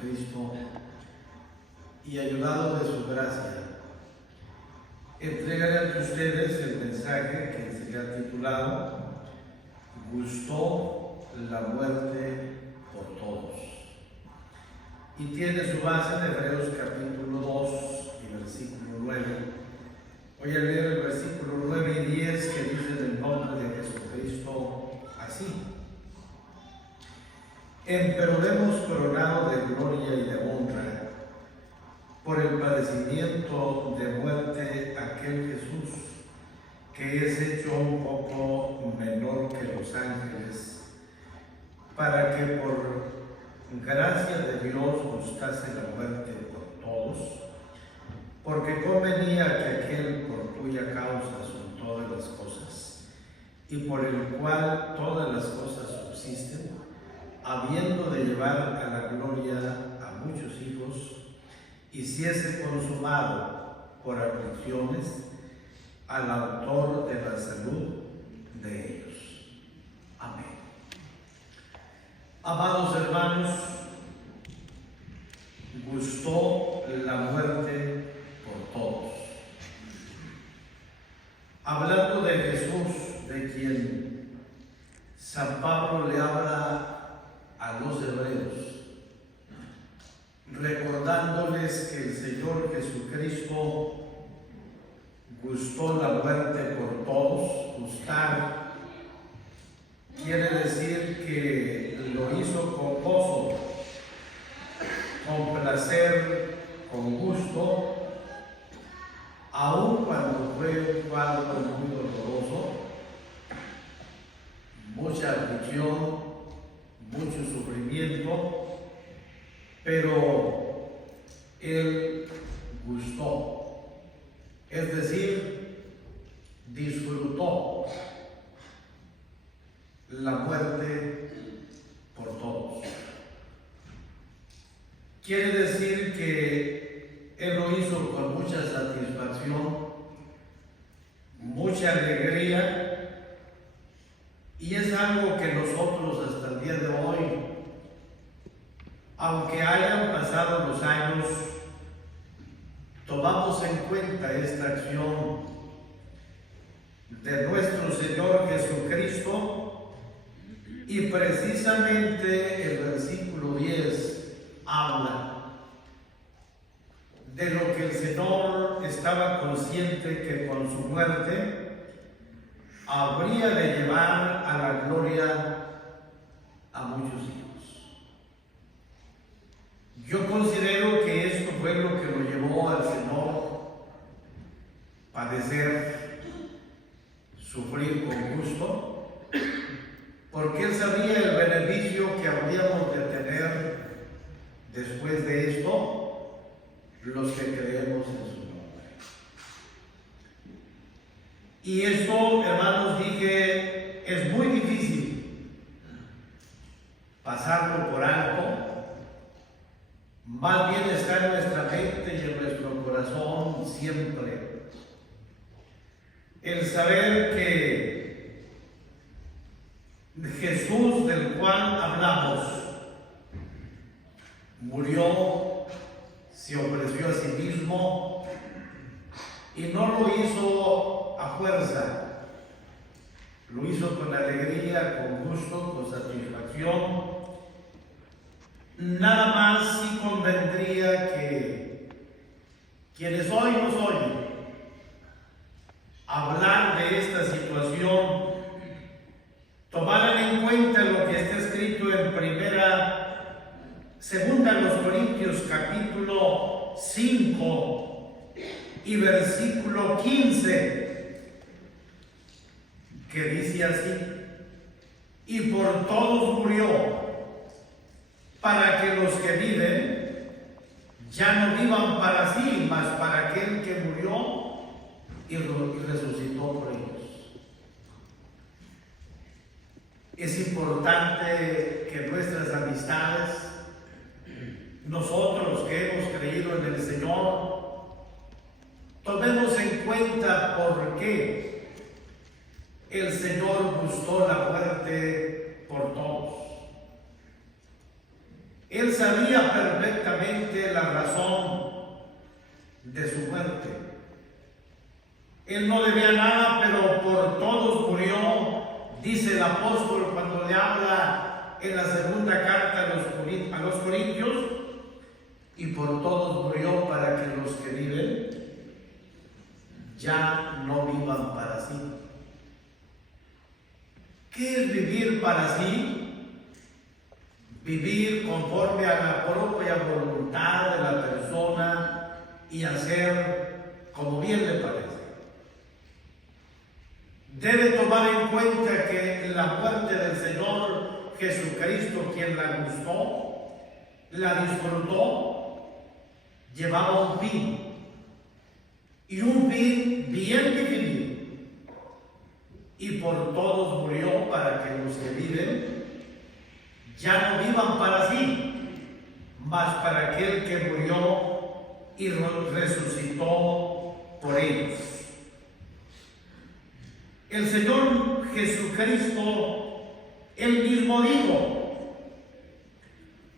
Jesucristo y ayudado de su gracia, entregaré ante ustedes el mensaje que se le ha titulado "Gustó la muerte por todos", y tiene su base en Hebreos capítulo 2 y versículo 9. Voy a leer el versículo 9 y 10 que dice en el nombre de Jesucristo así: Empero hemos coronado de gloria y de honra por el padecimiento de muerte aquel Jesús, que es hecho un poco menor que los ángeles, para que por gracia de Dios gustase la muerte por todos, porque convenía que aquel por cuya causa son todas las cosas, y por el cual todas las cosas subsisten, habiendo de llevar a la gloria a muchos hijos, hiciese consumado por aflicciones al autor de la salud de ellos. Amén. Amados hermanos, gustó la muerte por todos. Hablando de Jesús, de quien San Pablo le habla a los hebreos, recordándoles que el Señor Jesucristo gustó la muerte por todos. Gustar quiere decir que lo hizo con gozo, con placer, con gusto, aun cuando fue un cuadro muy doloroso, mucha aflicción, mucho sufrimiento, pero Él gustó, es decir, disfrutó la muerte por todos. Quiere decir que Él lo hizo con mucha satisfacción, mucha alegría, y es algo que nosotros hasta el día de hoy, aunque hayan pasado los años, tomamos en cuenta esta acción de nuestro Señor Jesucristo, y precisamente el versículo 10 habla de lo que el Señor estaba consciente que con su muerte habría de llevar a la gloria a muchos hijos. Yo considero que esto fue lo que lo llevó al Señor a padecer, sufrir con gusto, porque Él sabía el beneficio que habríamos de tener después de esto los que creemos en su nombre. Y esto, hermanos, dije, es muy difícil pasarlo por alto. Más bien está en nuestra mente y en nuestro corazón siempre el saber que Jesús, del cual hablamos, murió, se ofreció a sí mismo y no lo hizo a fuerza, lo hizo con alegría, con gusto, con satisfacción. Nada más sí convendría que quienes hoy nos oyen hablar de esta situación tomaran en cuenta lo que está escrito en segunda los Corintios capítulo 5 y versículo 15, que dice así: y por todos murió, para que los que viven ya no vivan para sí, mas para aquel que murió y resucitó por ellos. Es importante que nuestras amistades, nosotros que hemos creído en el Señor, tomemos en cuenta por qué el Señor gustó la muerte por todos. Él sabía perfectamente la razón de su muerte. Él no debía nada, pero por todos murió, dice el apóstol cuando le habla en la segunda carta a los Corintios, y por todos murió para que los que viven ya no vivan para sí. ¿Qué es vivir para sí? Vivir conforme a la propia voluntad de la persona y hacer como bien le parece. Debe tomar en cuenta que la muerte del Señor Jesucristo, quien la gustó, la disfrutó, llevaba un fin, y un fin bien definido, y por todos murió para que los que viven ya no vivan para sí, mas para aquel que murió y resucitó por ellos. El Señor Jesucristo, Él mismo dijo: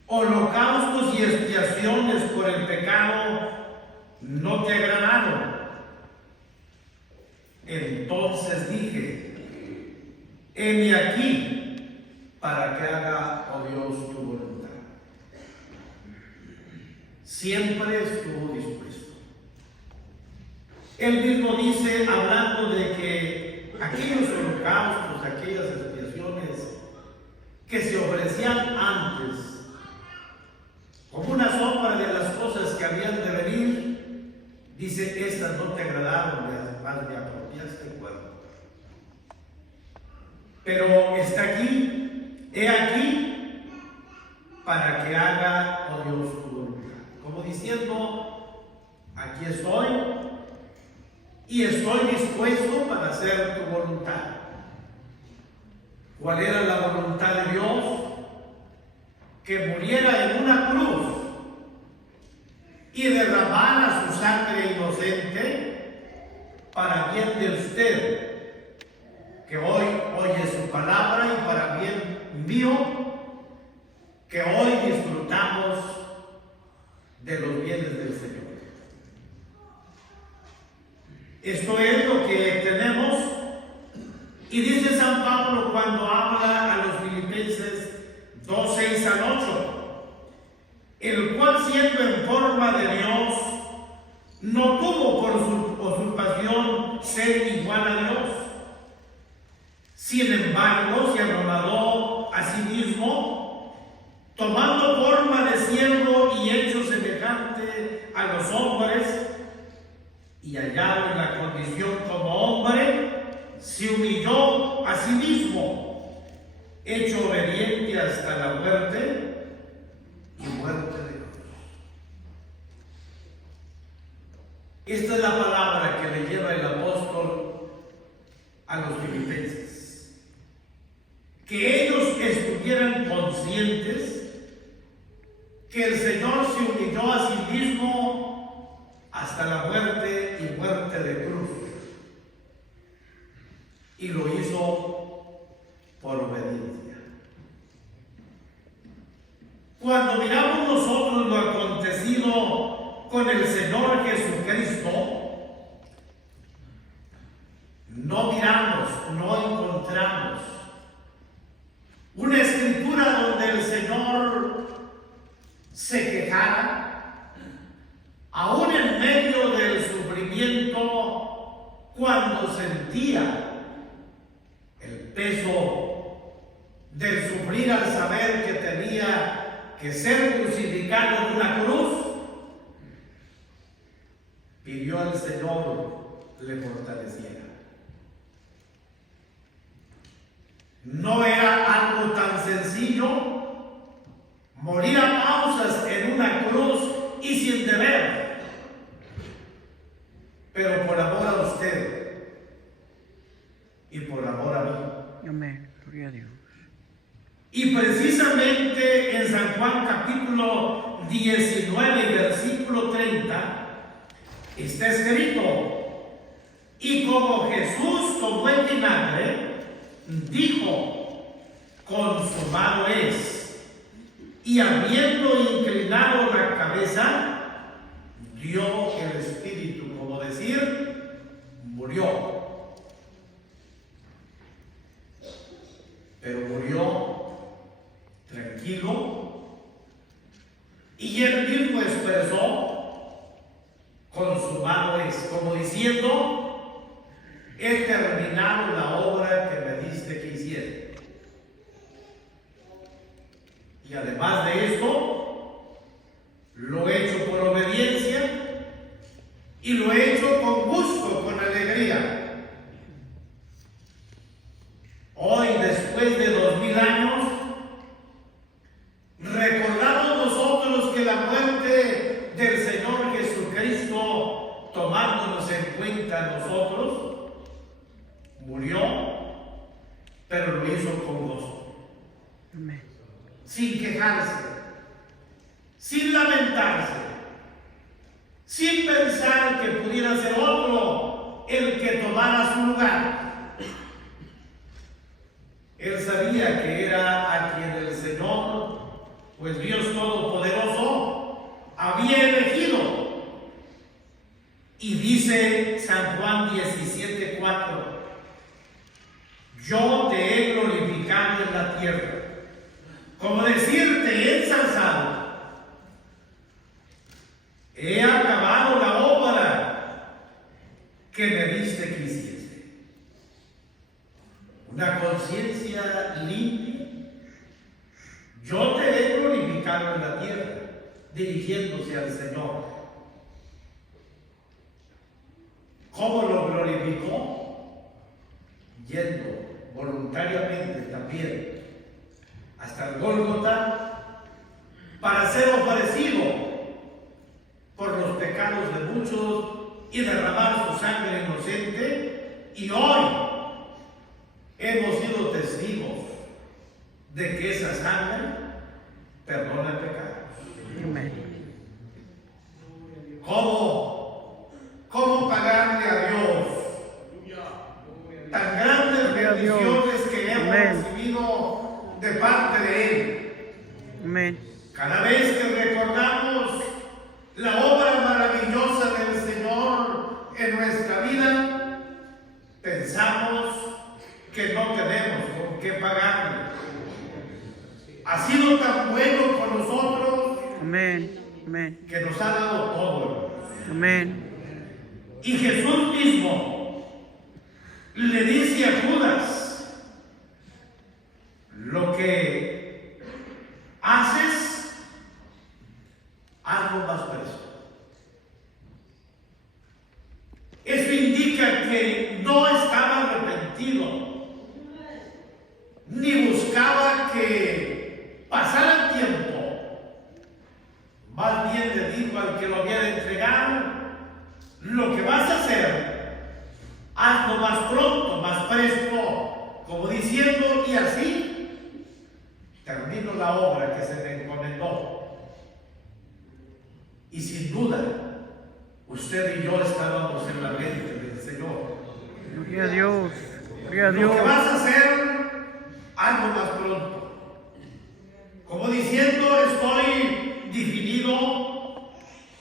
holocaustos y expiaciones por el pecado no te agradaron. Entonces dije: heme aquí para que haga, oh Dios, tu voluntad. Siempre estuvo dispuesto. Él mismo dice, hablando de que aquellos holocaustos, aquellas expiaciones que se ofrecían antes, como una sombra de las cosas que habían de venir, dice: estas no te agradaron, además me apropiaste el cuerpo. Pero está aquí, he aquí, para que haga, oh Dios, tu voluntad. Como diciendo: aquí estoy, y estoy dispuesto para hacer tu voluntad. ¿Cuál era la voluntad de Dios? Que muriera en una cruz y derramara su sangre inocente para bien de usted, que hoy oye su palabra, y para bien mío, que hoy disfrutamos de los bienes del Señor. Esto es lo que tenemos, y dice San Pablo cuando habla a los Filipenses 2, 6 al 8, el cual, siendo en forma de Dios, no tuvo por su usurpación ser igual a Dios. Sin embargo, se anonadó a sí mismo, tomando forma de siervo y hecho semejante a los hombres, y hallado en la condición como hombre, se humilló a sí mismo, hecho obediente hasta la muerte y muerte de cruz. Esta es la palabra que le lleva el apóstol a los filipenses. Que ellos estuvieran conscientes que el Señor se humilló a sí mismo hasta la muerte y muerte de cruz, y lo hizo por obediencia. Cuando miramos nosotros lo acontecido con el Señor Jesucristo, no miramos, no encontramos una escritura donde el Señor se quejara, aún en medio del sufrimiento, cuando sentía el peso del sufrir al saber que tenía que ser crucificado en una cruz, pidió al Señor le fortaleciera. No era algo tan sencillo morir a pausas en una cruz y sin deber, pero por amor a usted y por amor a mí. Amén, gloria a Dios. Y precisamente en San Juan capítulo 19 y versículo 30 está escrito: y como Jesús tomó el vinagre, dijo: consumado es. y habiendo inclinado la cabeza, dio el espíritu, como decir, murió. Pero murió tranquilo, y él mismo expresó con su mano como diciendo: he terminado la obra que me diste que hiciera. Y además de esto, lo he hecho por obediencia y lo he hecho con gusto, con alegría. Hoy, después de 2000 años, recordamos nosotros que la muerte del Señor Jesucristo, tomándonos en cuenta nosotros, murió, pero lo hizo con gozo. Amén. Sin quejarse, sin lamentarse, sin pensar que pudiera ser otro el que tomara su lugar. Él sabía que era a quien el Señor, pues Dios Todopoderoso, había elegido. Y dice San Juan 17:4: yo te he glorificado en la tierra. Como decir, te he ensalzado. He acabado la obra que me diste que hiciese. Una conciencia limpia. Yo te he glorificado en la tierra, dirigiéndose al Señor. ¿Cómo lo glorificó? Yendo voluntariamente también hasta el Gólgota para ser ofrecido por los pecados de muchos y derramar su sangre inocente. Y hoy hemos sido testigos de que esa sangre perdona pecados. Amén. ¿Cómo pagarle a Dios tan grandes bendiciones que hemos recibido de parte de Él? Amén. Cada vez que recordamos la obra maravillosa del Señor en nuestra vida, pensamos que no tenemos con qué pagarle. Ha sido tan bueno con nosotros. Amén. Amén. Que nos ha dado todo. Amén. Y Jesús mismo le dice a Judas: lo que haces, hazlo más presto. Eso indica que no estaba arrepentido, ni buscaba que pasara el tiempo. Más bien le dijo al que lo había de entregar: lo que vas a hacer, hazlo más pronto, más presto, como diciendo, y así termino la obra que se me encomendó. Y sin duda, usted y yo estábamos en la mente del Señor. Gloria a Dios, gloria a Dios. Lo que vas a hacer, hazlo más pronto. Como diciendo, estoy definido,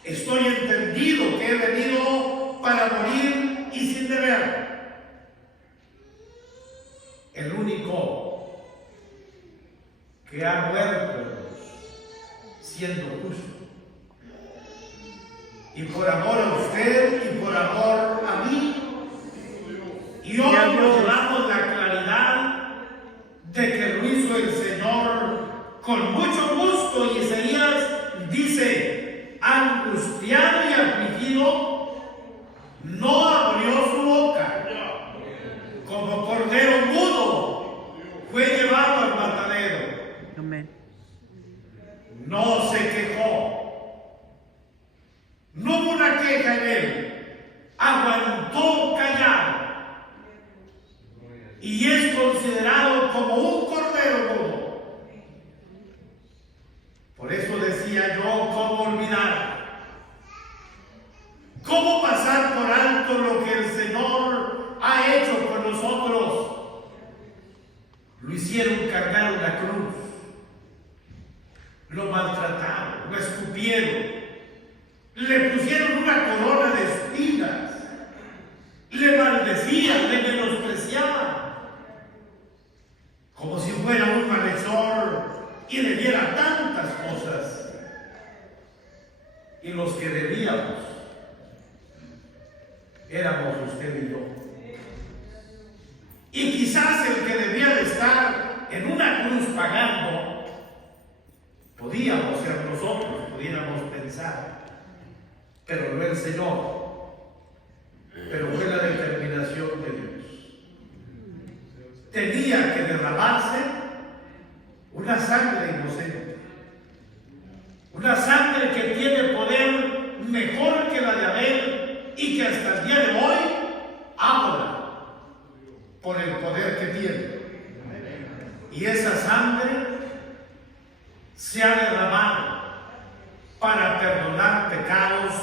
estoy entendido que he venido para morir y sin deber. El único que ha muerto siendo justo. Y por amor a usted y por amor a mí. Y hoy nos damos la claridad de que lo hizo el Señor con mucho gusto. Y Isaías dice: angustiado y afligido, no abrió su boca. Como cordero mudo, fue llevado al matadero. Amén. No se quejó. No hubo una queja en él. Aguantó callado. Y es considerado como un cordero mudo. Por eso decía yo: ¿cómo olvidar? ¿Cómo pasar por alto lo que el Señor ha hecho con nosotros? Lo hicieron cargar una cruz. lo maltrataron, lo escupieron, le pusieron una corona de espinas, le maldecían, le menospreciaban, como si fuera un malhechor y le diera tantas cosas. Y los que debíamos éramos usted y yo. Y quizás el que debía de estar en una cruz pagando, podíamos ser nosotros, pudiéramos pensar, pero no el Señor. Pero fue la determinación de Dios. Tenía que derramarse una sangre inocente, una sangre que tiene poder mejor que la de Abel y que hasta el día de hoy habla por el poder que tiene. Y esa sangre se ha derramado para perdonar pecados.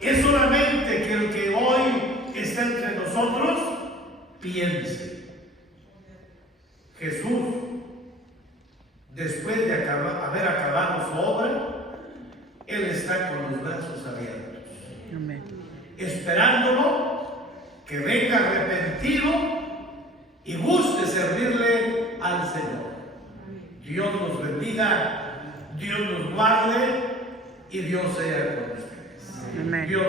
Es solamente que el que hoy está entre nosotros piense. Jesús, después de haber acabado su obra, Él está con los brazos abiertos. Amén. Esperándolo que venga arrepentido y guste servirle al Señor. Dios nos bendiga, Dios nos guarde y Dios sea con ustedes. Amén. Dios